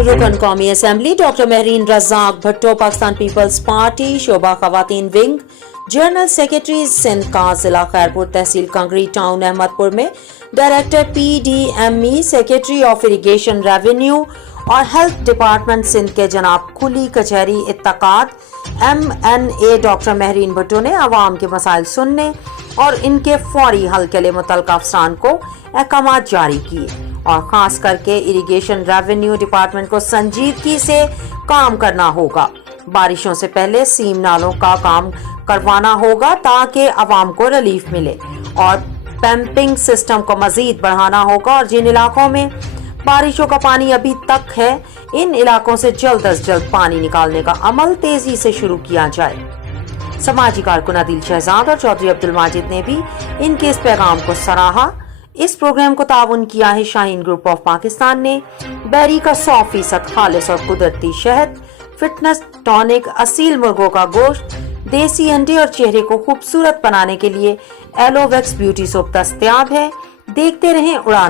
रुकन कौमी assembly doctor Mehreen Razzaq Bhutto Pakistan peoples party शोबा खवातीन विंग जनरल सेक्रेटरी सिंध का जिला खैरपुर तहसील कंगरी टाउन अहमदपुर में director PDME secretary of irrigation revenue और हेल्थ डिपार्टमेंट सिंध के जनाब खुली कचहरी इत्तकाद MNA डॉक्टर महरीन भट्टो ने आवाम के मसाइल सुनने और इनके फौरी हल के लिए मुतल्लिका अफसरान को अहकामात जारी किए और खास करके इरिगेशन रेवेन्यू डिपार्टमेंट को संजीदगी से काम करना होगा। बारिशों से पहले सीम नालों का काम करवाना होगा ताकि आवाम को रिलीफ मिले और पंपिंग सिस्टम को मजीद बढ़ाना होगा और जिन इलाकों में बारिशों का पानी अभी तक है इन इलाकों से जल्द अज जल्द पानी निकालने का अमल तेजी से शुरू किया जाए। समाजी कारकुन अदिल शहजाद और चौधरी अब्दुल माजिद ने भी इनके इस पैगाम को सराहा। इस प्रोग्राम को ताउन किया है शाहीन ग्रुप ऑफ पाकिस्तान ने। बैरी का 100% खालिस और कुदरती शहद, फिटनेस टॉनिक, असील मुर्गों का गोश्त, देसी अंडे और चेहरे को खूबसूरत बनाने के लिए एलोवेक्स ब्यूटी सोप दस्तयाब है। देखते रहें उड़ान।